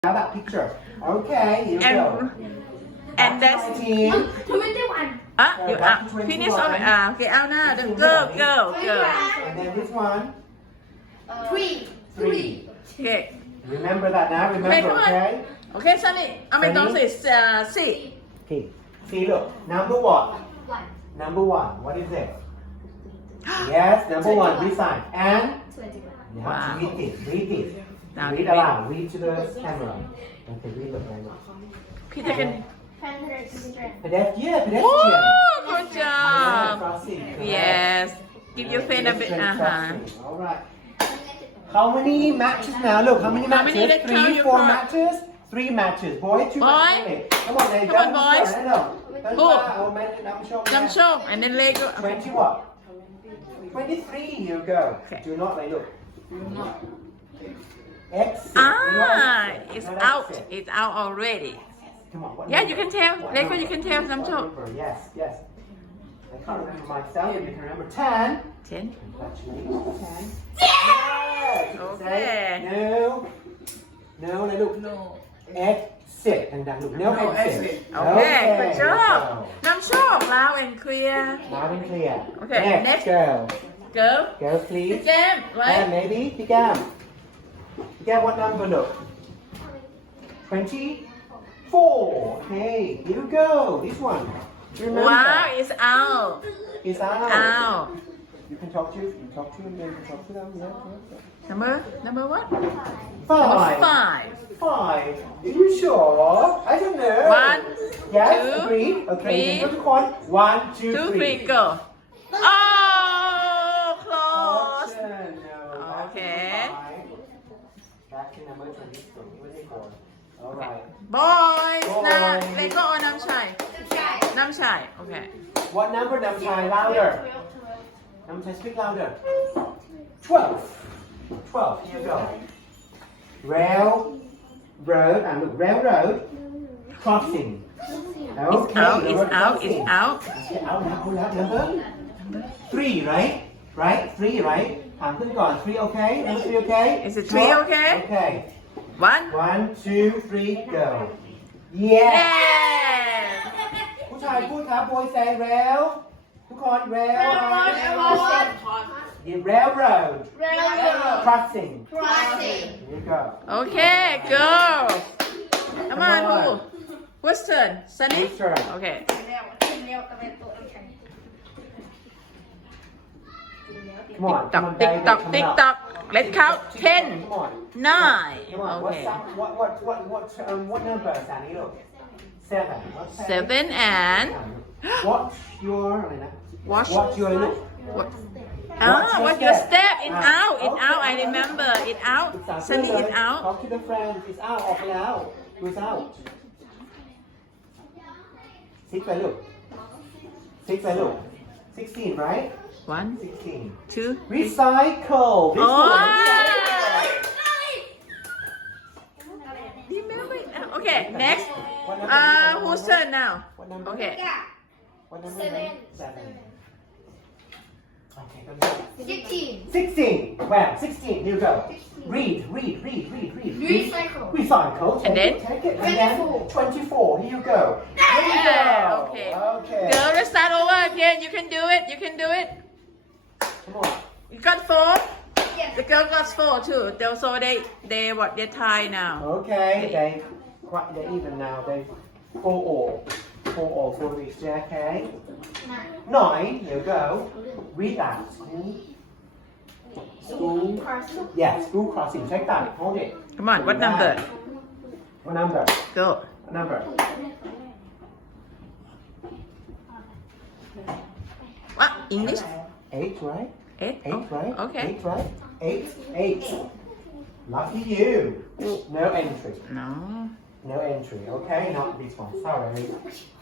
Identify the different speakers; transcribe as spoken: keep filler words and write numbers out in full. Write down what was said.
Speaker 1: Now that picture. Okay, here we
Speaker 2: and
Speaker 1: go.
Speaker 2: and that's
Speaker 1: nineteen.
Speaker 3: twenty-one.
Speaker 2: อ่ะ you are finish already อ่ะ okay เอาหน้า the girl girl girl
Speaker 1: And then this one.
Speaker 3: Three. Three.
Speaker 2: okay
Speaker 1: Remember that now.
Speaker 2: okay
Speaker 1: Remember,
Speaker 2: come on
Speaker 1: okay?
Speaker 2: okay Sunny เอาไม่ต้องสิ uh, see
Speaker 1: Okay. See, look. Number one.
Speaker 3: One.
Speaker 1: Number one. What is it? Yes, number one. This side. And
Speaker 3: Twenty-one.
Speaker 1: you have to read it. Read it.
Speaker 2: Now
Speaker 1: Read
Speaker 2: read.
Speaker 1: aloud. Read to the camera. Okay, read the camera.
Speaker 2: พี่จะกัน
Speaker 3: Pedestrian.
Speaker 1: Pedestrian.
Speaker 2: oh
Speaker 1: Pedestrian.
Speaker 2: good
Speaker 1: Yeah,
Speaker 2: job
Speaker 1: crossing. correct.
Speaker 2: yes give your friend a bit
Speaker 1: Pedestrian
Speaker 2: อ่าฮะ
Speaker 1: crossing. All right. How many matches now? Look, how many
Speaker 2: How
Speaker 1: matches?
Speaker 2: many? Let's count
Speaker 1: Three,
Speaker 2: your
Speaker 1: four
Speaker 2: card.
Speaker 1: matches? Three matches. Boy, two
Speaker 2: Boy.
Speaker 1: matches. Come on, there you
Speaker 2: Come
Speaker 1: go.
Speaker 2: on, boys. Who?
Speaker 1: Jump
Speaker 2: จำโชค and then Lego
Speaker 1: Twenty what? Twenty-three. Here you go.
Speaker 2: Okay.
Speaker 1: Do not like look. Exit.
Speaker 2: ah it's
Speaker 1: No, that's
Speaker 2: out
Speaker 1: it.
Speaker 2: it's out already
Speaker 1: Come on. What
Speaker 2: yeah
Speaker 1: number?
Speaker 2: you can tell
Speaker 1: What
Speaker 2: Lego
Speaker 1: number?
Speaker 2: you can tell
Speaker 1: What
Speaker 2: Namchok
Speaker 1: number? Yes, yes. I can't remember myself. If you can remember ten.
Speaker 2: ten
Speaker 1: Actually, ten. Yes.
Speaker 2: Okay.
Speaker 1: Say no. No, no, look.
Speaker 3: No.
Speaker 1: Exit. And then look. No,
Speaker 3: No
Speaker 1: exit.
Speaker 3: exit.
Speaker 2: okay good
Speaker 1: let's
Speaker 2: job
Speaker 1: go.
Speaker 2: นำโชค loud and clear
Speaker 1: Loud and clear.
Speaker 2: Okay,
Speaker 1: Next,
Speaker 2: next.
Speaker 1: girl.
Speaker 2: girl
Speaker 1: Girls, please.
Speaker 2: good game
Speaker 1: Yeah,
Speaker 2: right
Speaker 1: maybe. Begam. Begam, what number? Look. Twenty-four. Okay, here we go. This one. Remember.
Speaker 2: wow it's out
Speaker 1: It's out.
Speaker 2: out
Speaker 1: You can talk to you can talk to them. You can talk to them. Yeah, yeah,
Speaker 2: number number what
Speaker 1: yeah.
Speaker 2: number
Speaker 1: Five.
Speaker 2: five
Speaker 1: Five. Are you sure? I don't know.
Speaker 2: One,
Speaker 1: Yes,
Speaker 2: two,
Speaker 1: agreed. Okay,
Speaker 2: three.
Speaker 1: then put one. One, two,
Speaker 2: two
Speaker 1: three.
Speaker 2: three go oh close
Speaker 1: Caution. No. Back to
Speaker 2: Okay.
Speaker 1: five. Back to number twenty-four. All right.
Speaker 2: boys นะ
Speaker 1: Boys.
Speaker 2: Lego นำชัย
Speaker 3: Try.
Speaker 2: นำชัย okay
Speaker 1: What number? Namchai, louder. Namchai, speak louder. Twelve. Twelve. Here you go. Rail, road, and look, railroad, crossing.
Speaker 2: it's
Speaker 1: Okay.
Speaker 2: out
Speaker 1: the
Speaker 2: it's
Speaker 1: word
Speaker 2: out
Speaker 1: crossing.
Speaker 2: it's out
Speaker 1: Okay, out, out, out. Number three, right? Right? Three, right? ถามขึ้นก่อน Three, okay? Number three, okay?
Speaker 2: Is it three
Speaker 1: Sure?
Speaker 2: okay?
Speaker 1: Okay.
Speaker 2: one
Speaker 1: One, two, three, go. Yeah.
Speaker 2: yes
Speaker 1: ผู้ชายพูดครับโวยแซงแล้วทุกคนเร็ว
Speaker 3: Railroad.
Speaker 1: Yeah, railroad
Speaker 3: Railroad.
Speaker 1: crossing
Speaker 3: Crossing.
Speaker 1: here you go
Speaker 2: okay girls come on who whose turn Sunny
Speaker 1: Whose turn?
Speaker 2: okay
Speaker 1: come on
Speaker 2: tick
Speaker 1: come on
Speaker 2: tock tick
Speaker 1: David,
Speaker 2: tock
Speaker 1: come
Speaker 2: tick
Speaker 1: on.
Speaker 2: tock let's count ten
Speaker 1: come on
Speaker 2: nine
Speaker 1: come on what's
Speaker 2: okay
Speaker 1: that? what what what what um, what number สานี้ลูก seven What's
Speaker 2: seven and
Speaker 1: what's your อะไรนะ
Speaker 2: watch
Speaker 1: what's your look
Speaker 2: what
Speaker 1: Watch
Speaker 2: ah
Speaker 1: your
Speaker 2: what your
Speaker 1: step.
Speaker 2: step it
Speaker 1: Ah,
Speaker 2: out it
Speaker 1: okay.
Speaker 2: out I remember it out
Speaker 1: ภาษา
Speaker 2: Sunny
Speaker 1: เพื่อน
Speaker 2: it
Speaker 1: เลย
Speaker 2: out
Speaker 1: talk to the friend it's out ออกไปแล้ว it's out six ไปลูก six ไปลูก sixteen right
Speaker 2: one
Speaker 1: sixteen
Speaker 2: two
Speaker 1: recycle this
Speaker 2: oh
Speaker 1: one
Speaker 2: remember it now. Okay next
Speaker 1: What number?
Speaker 2: uh
Speaker 1: What
Speaker 2: whose
Speaker 1: number?
Speaker 2: turn now
Speaker 1: What number?
Speaker 2: okay
Speaker 1: What number?
Speaker 3: Seven.
Speaker 1: Seven. Okay, go ahead.
Speaker 3: Fifteen.
Speaker 1: Sixteen. Well, sixteen. Here we go. Read, read, read, read, read.
Speaker 3: Recycle.
Speaker 1: Recycle. Take
Speaker 2: And then?
Speaker 1: it, take it. And then
Speaker 3: Twenty-four.
Speaker 1: twenty-four. Here you go. Here you go.
Speaker 2: Yeah, okay.
Speaker 1: Okay.
Speaker 2: Girl, let's start over again. You can do it. You can do it.
Speaker 1: Come on.
Speaker 2: You got four.
Speaker 3: Yes.
Speaker 2: The girl got four too. They so they they what they tie now.
Speaker 1: Okay. They quite they even now. They four all. Four all for each. Okay.
Speaker 3: Nine.
Speaker 1: Nine. Here you go. Read that. School. School.
Speaker 3: Crossing.
Speaker 1: Yeah, school crossing. Check that. Hold it.
Speaker 2: Come on, what number?
Speaker 1: What number?
Speaker 2: Go.
Speaker 1: What number?
Speaker 2: What English?
Speaker 1: Eight, right?
Speaker 2: Eight.
Speaker 1: Eight,
Speaker 2: Oh,
Speaker 1: right?
Speaker 2: okay.
Speaker 1: Eight, right? Eight, eight. Lucky you. No entry.
Speaker 2: No.
Speaker 1: No entry. Okay, not this one. Sorry.